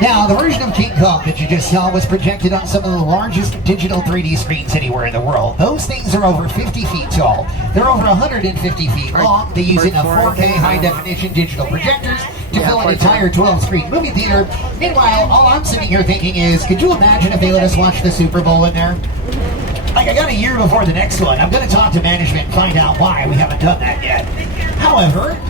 Now, the version of King Kong that you just saw was projected on some of the largest digital 3D screens anywhere in the world. Those things are over 50 feet tall. They're over 150 feet long. They use a 4K high-definition digital projectors to fill an entire 12-screen movie theater. Meanwhile, all I'm sitting here thinking is, could you imagine if they let us watch the Super Bowl in there? Like, I got a year before the next one. I'm going to talk to management and find out why we haven't done that yet. However,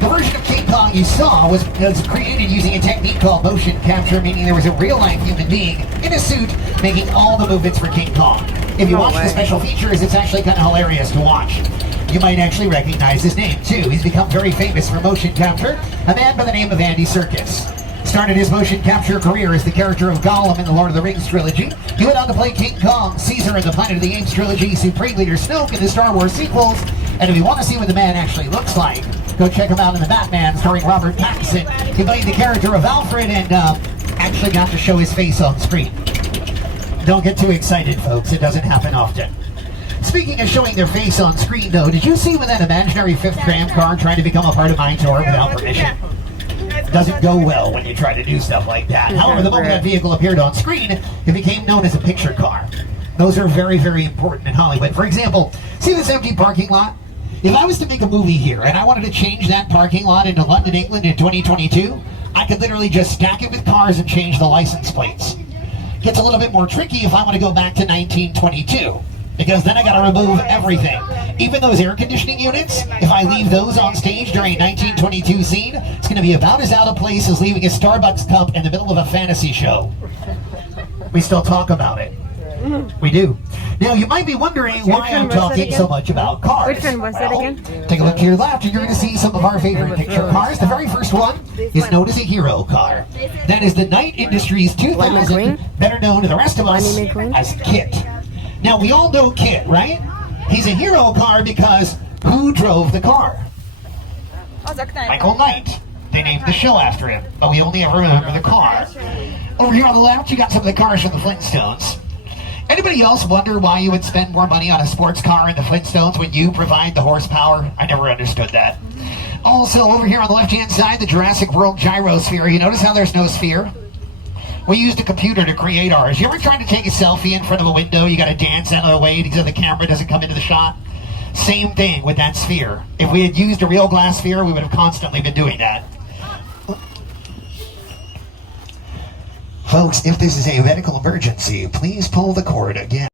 the version of King Kong you saw was created using a technique called motion capture, meaning there was a real-life human being in a suit making all the movements for King Kong. If you watch the special features, it's actually kind of hilarious to watch. You might actually recognize his name, too. He's become very famous for motion capture, a man by the name of Andy Serkis. Started his motion capture career as the character of Gollum in the Lord of the Rings trilogy. He went on to play King Kong, Caesar in the Planet of the Apes trilogy, Supreme Leader Snoke in the Star Wars sequels. And if you want to see what the man actually looks like, go check him out in The Batman, starring Robert Pattinson. He played the character of Alfred and actually got to show his face on screen. Don't get too excited, folks. It doesn't happen often. Speaking of showing their face on screen, though, did you see when that imaginary fifth tram car tried to become a part of my tour without permission? Doesn't go well when you try to do stuff like that. However, the moment that vehicle appeared on screen, it became known as a picture car. Those are very, very important in Hollywood. For example, see this empty parking lot? If I was to make a movie here and I wanted to change that parking lot into London, England in 2022, I could literally just stack it with cars and change the license plates. Gets a little bit more tricky if I want to go back to 1922, because then I got to remove everything. Even those air conditioning units, if I leave those on stage during a 1922 scene, it's going to be about as out of place as leaving a Starbucks cup in the middle of a fantasy show. We still talk about it. We do. Now, you might be wondering why I'm talking so much about cars. Which one was it again? Take a look to your left and you're going to see some of our favorite picture cars. The very first one is known as a hero car. That is the Knight Industries 2000, better known to the rest of us as KITT. Now, we all know KITT, right? He's a hero car because who drove the car? Michael Knight. They named the show after him, but we only ever remember the car. Over here on the left, you got some of the cars from the Flintstones. Anybody else wonder why you would spend more money on a sports car in the Flintstones when you provide the horsepower? I never understood that. Also, over here on the left-hand side, the Jurassic World gyrosphere. You notice how there's no sphere? We used a computer to create ours. You ever tried to take a selfie in front of a window? You got to dance out of the way because the camera doesn't come into the shot. Same thing with that sphere. If we had used a real glass sphere, we would have constantly been doing that. Folks, if this is a medical emergency, please pull the cord again.